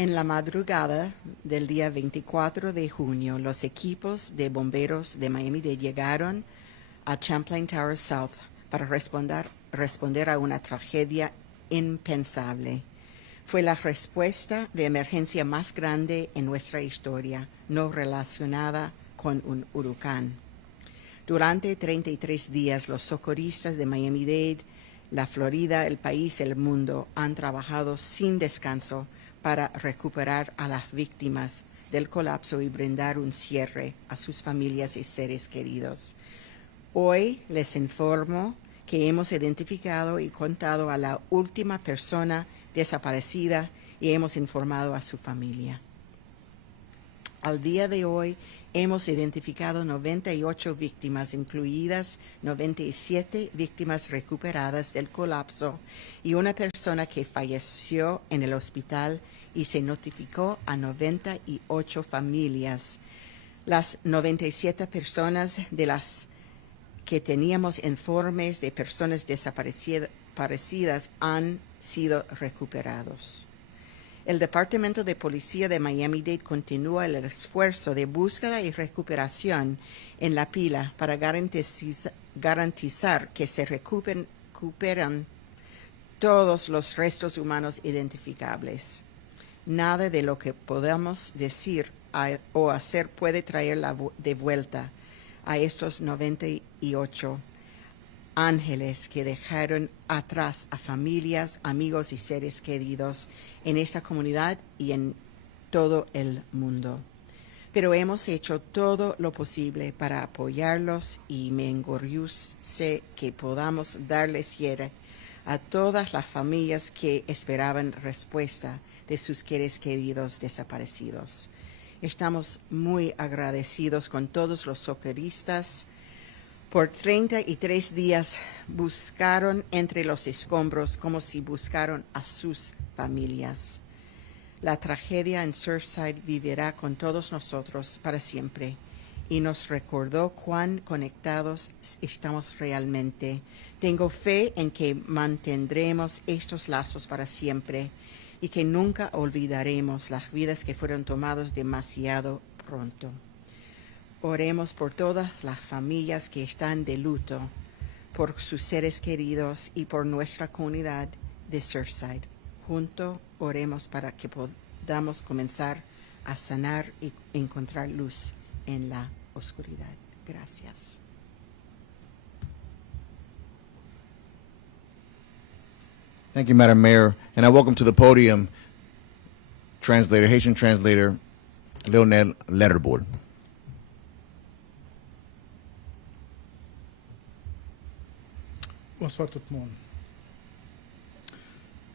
En la madrugada del día 24 de junio, los equipos de bomberos de Miami-Dade llegaron a Champlain Tower South para responder a una tragedia impensable. Fue la respuesta de emergencia más grande en nuestra historia, no relacionada con un huracán. Durante 33 días, los socorristas de Miami-Dade, la Florida, el país, el mundo han trabajado sin descanso para recuperar a las víctimas del colapso y brindar un cierre a sus familias y seres queridos. Hoy les informo que hemos identificado y contado a la última persona desaparecida y hemos informado a su familia. Al día de hoy hemos identificado 98 víctimas, incluidas 97 víctimas recuperadas del colapso y una persona que falleció en el hospital, y se notificó a 98 familias. Las 97 personas de las que teníamos informes de personas desaparecidas han sido recuperados. El Departamento de Policía de Miami-Dade continúa el esfuerzo de búsqueda y recuperación en la pila para garantizar que se recuperan todos los restos humanos identificables. Nada de lo que podamos decir o hacer puede traer de vuelta a estos 98 ángeles que dejaron atrás a familias, amigos y seres queridos en esta comunidad y en todo el mundo. Pero hemos hecho todo lo posible para apoyarlos y me enorgullece que podamos darles cierre a todas las familias que esperaban respuesta de sus seres queridos desaparecidos. Estamos muy agradecidos con todos los socorristas. Por 33 días buscaron entre los escombros como si buscaron a sus familias. La tragedia en Surfside vivirá con todos nosotros para siempre y nos recordó cuán conectados estamos realmente. Tengo fe en que mantendremos estos lazos para siempre y que nunca olvidaremos las vidas que fueron tomadas demasiado pronto. Oremos por todas las familias que están de luto, por sus seres queridos y por nuestra comunidad de Surfside. Juntos oremos para que podamos comenzar a sanar y encontrar luz en la oscuridad. Gracias. Thank you, Madam Mayor. And I welcome to the podium translator, Haitian translator, Leonel Letterboard. Bonsoir tout le monde.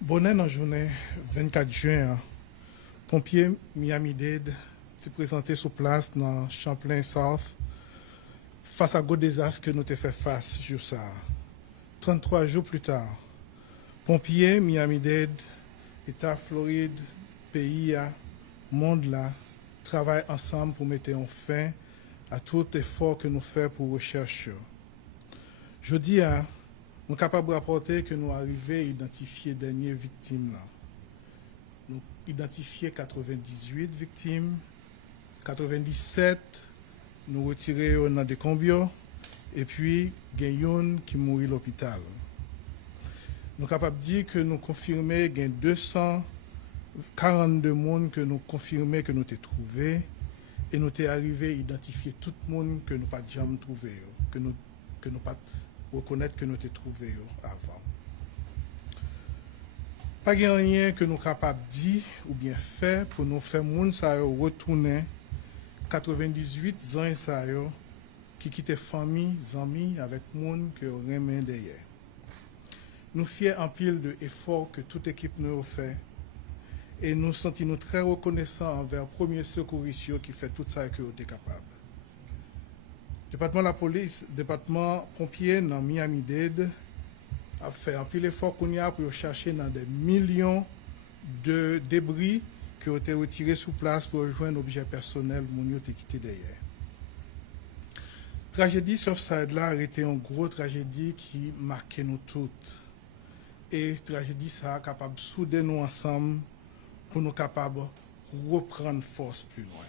Bonne en journée 24 juin, pompiers Miami-Dade se présenté sur place dans Champlain South face à gros désastre que nous avons fait face jour ça. 33 jours plus tard, pompiers Miami-Dade, État Floride, pays, monde là, travaillent ensemble pour mettre en fin à tout effort que nous faisons pour recherche. Je dis à nous sommes capables de rapporter que nous arrivons à identifier les dernières victimes. Là. Nous identifions 98 victimes, 97 nous retirons dans des combio et puis gagnons qui mourit à l'hôpital. Nous sommes capables de dire que nous confirmons qu'il y a 242 personnes que nous confirmons que nous avons trouvés et nous sommes arrivés à identifier tout le monde que nous n'avons pas jamais trouvé, que nous n'avons pas reconnaître que nous avons trouvé avant. Pas rien que nous sommes capables de dire ou bien faire pour nous faire moun sa yo retourner 98 ans sa yo qui quittent famille, amis avec moun que remet derrière. Nous fiers en pile de efforts que toute équipe nous a fait et nous sentons très reconnaissants envers le premier secouriste qui fait tout ça que nous sommes capables. Département de la police, département pompier dans Miami-Dade a fait un pile effort qu'on y a pour chercher dans des millions de débris qui ont été retirés sur place pour rejoindre l'objet personnel qui ont été quittés derrière. La tragédie Surfside là a été une grosse tragédie qui marquait nous toutes. Et la tragédie ça a capable de souder nous ensemble pour nous capables de reprendre force plus loin.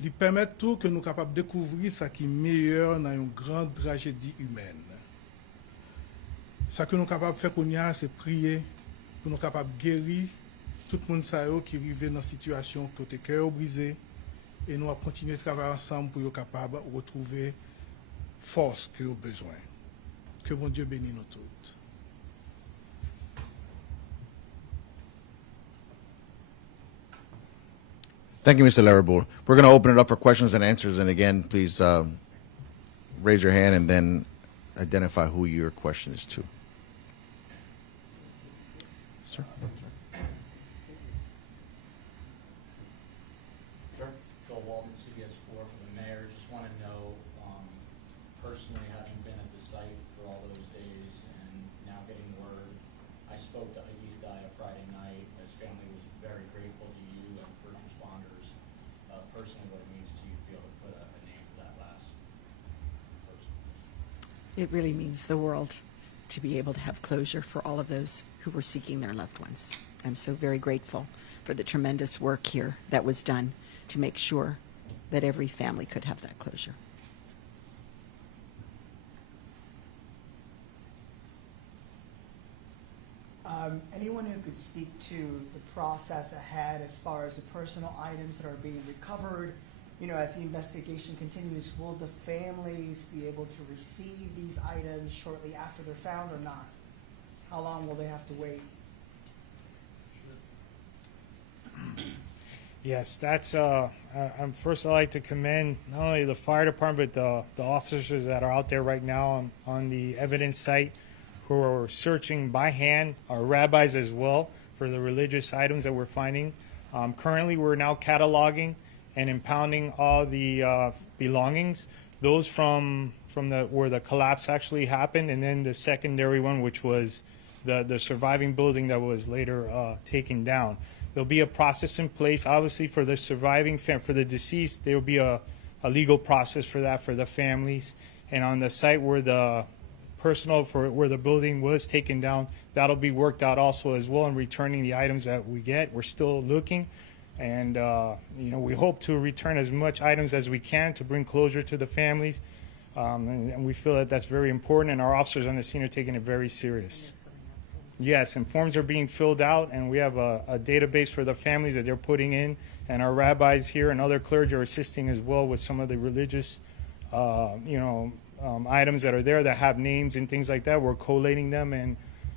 Il permet tout que nous capables de découvrir ce qui est meilleur dans une grande tragédie humaine. Ce que nous capables de faire, c'est prier pour nous capables de guérir tout le monde qui arrive dans une situation côté cœur brisé et nous allons continuer de travailler ensemble pour être capables de retrouver force que nous avons besoin. Que bon Dieu bénisse nous toutes. Thank you, Mr. Larrabord. We're going to open it up for questions and answers. And again, please raise your hand and then identify who your question is to. Sir? Joel Waldman, CBS4 for the mayor. Just want to know, personally, having been at the site for all those days and now getting word, I spoke to Ikey Hedaya Friday night. His family was very grateful to you and first responders. Personally, what it means to you to be able to put a name to that last person. It really means the world to be able to have closure for all of those who were seeking their loved ones. I'm so very grateful for the tremendous work here that was done to make sure that every family could have that closure. Anyone who could speak to the process ahead as far as the personal items that are being recovered, you know, as the investigation continues, will the families be able to receive these items shortly after they're found or not? How long will they have to wait? Yes, that's, first I'd like to commend not only the fire department, but the officers that are out there right now on the evidence site who are searching by hand, our rabbis as well, for the religious items that we're finding. Currently, we're now cataloging and impounding all the belongings, those from where the collapse actually happened, and then the secondary one, which was the surviving building that was later taken down. There'll be a process in place, obviously, for the surviving, for the deceased. There will be a legal process for that for the families. And on the site where the where the building was taken down, that'll be worked out also as well in returning the items that we get. We're still looking, and you know, we hope to return as much items as we can to bring closure to the families. And we feel that that's very important, and our officers on the scene are taking it very serious. Yes, and forms are being filled out, and we have a database for the families that they're putting in, and our rabbis here and other clergy are assisting as well with some of the religious, items that are there that have names and things like that. We're collating them, and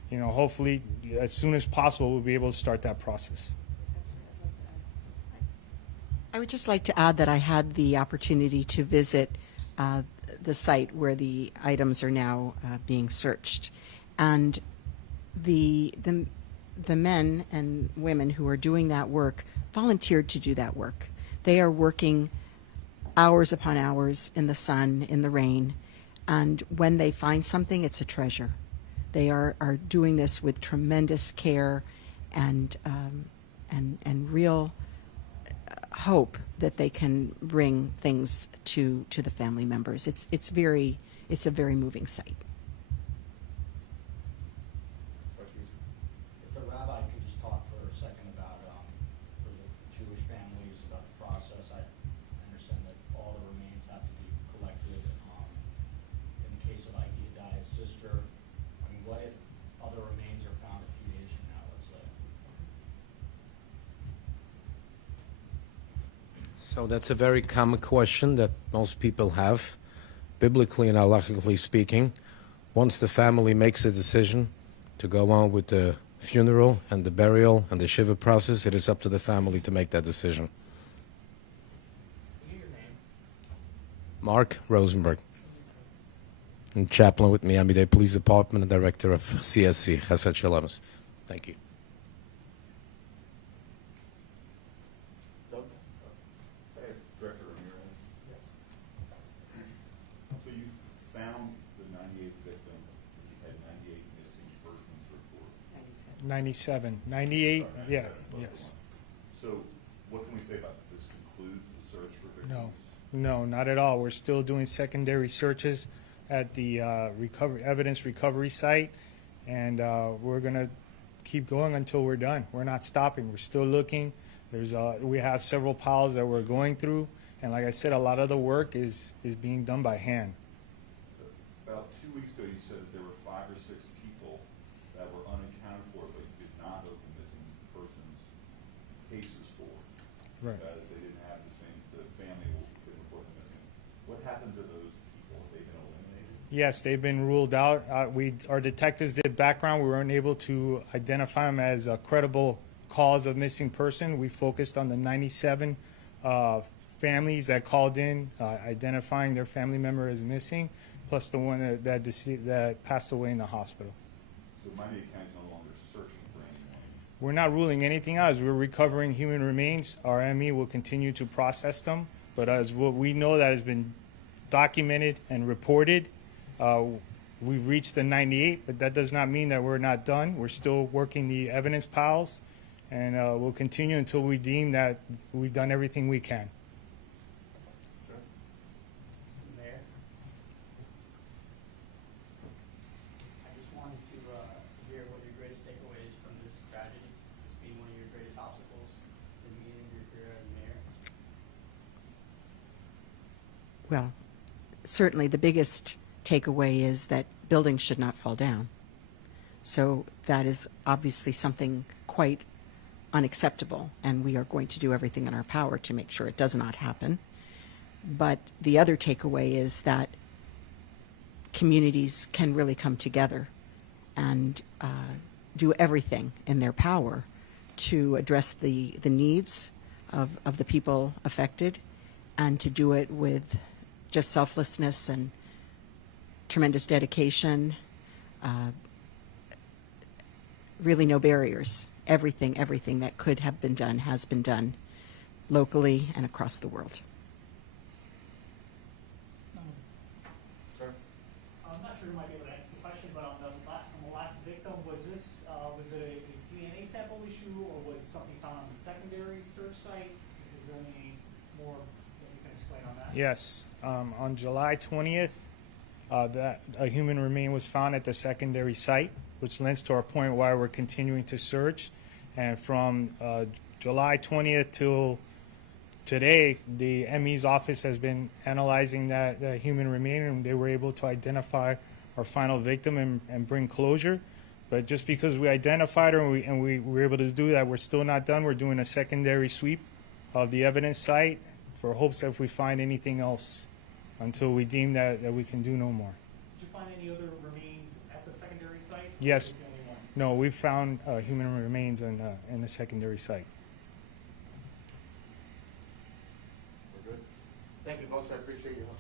you know, hopefully, as soon as possible, we'll be able to start that process. I would just like to add that I had the opportunity to visit the site where the items are now being searched, and the men and women who are doing that work volunteered to do that work. They are working hours upon hours in the sun, in the rain, and when they find something, it's a treasure. They are doing this with tremendous care and real hope that they can bring things to the family members. It's a very moving sight. If the rabbi could just talk for a second about, for the Jewish families, about the process. I understand that all the remains have to be collected. In the case of Ikey Hedaya's sister, I mean, what if other remains are found a few days from now, let's say? So that's a very common question that most people have. Biblically and halachically speaking, once the family makes a decision to go on with the funeral and the burial and the shiva process, it is up to the family to make that decision. Your name? Mark Rosenberg, and chaplain with Miami-Dade Police Department and director of CSC, Chesed Shalamas. Thank you. Director Ramirez. Yes. So you found the 98th victim, you had 98 missing persons report. 97, 98, Sorry, yeah, 97, both yes. of them. So what can we say about this? Concludes the search for victims? No, not at all. We're still doing secondary searches at the evidence recovery site, and we're going to keep going until we're done. We're not stopping. We're still looking. We have several piles that we're going through, and like I said, a lot of the work is being done by hand. About 2 weeks ago, you said that there were 5 or 6 people that were unaccounted for, but you did not open missing persons cases for. Right. Because they didn't have the family couldn't report them missing. What happened to those people? Have they been eliminated? Yes, they've been ruled out. Our detectives did background. We weren't able to identify them as a credible cause of missing person. We focused on the 97 families that called in, identifying their family member as missing, plus the one that passed away in the hospital. So Miami-Dade County is no longer searching for anyone. We're not ruling anything out. As we're recovering human remains, our ME will continue to process them. But as what we know that has been documented and reported, we've reached the 98, but that does not mean that we're not done. We're still working the evidence piles, and we'll continue until we deem that we've done everything we can. Mayor, I just wanted to hear what your greatest takeaway is from this tragedy, this being one of your greatest obstacles in the beginning of your career as mayor. Well, certainly the biggest takeaway is that buildings should not fall down. So that is obviously something quite unacceptable, and we are going to do everything in our power to make sure it does not happen. But the other takeaway is that communities can really come together and do everything in their power to address the needs of the people affected, and to do it with just selflessness and tremendous dedication, really no barriers. Everything that could have been done has been done locally and across the world. I'm not sure who might be able to answer the question, but on the last victim, was it a DNA sample issue, or was something found on the secondary search site? Is there any more that you can explain on that? Yes, on July 20th, that a human remain was found at the secondary site, which lends to our point why we're continuing to search. And from July 20th till today, the ME's office has been analyzing that human remain, and they were able to identify our final victim and bring closure. But just because we identified her and we were able to do that, we're still not done. We're doing a secondary sweep of the evidence site for hopes that if we find anything else, until we deem that we can do no more. Did you find any other remains at the secondary site? Yes. Or was it the only one? No, we found human remains in the secondary site. We're good. Thank you, folks. I appreciate your help.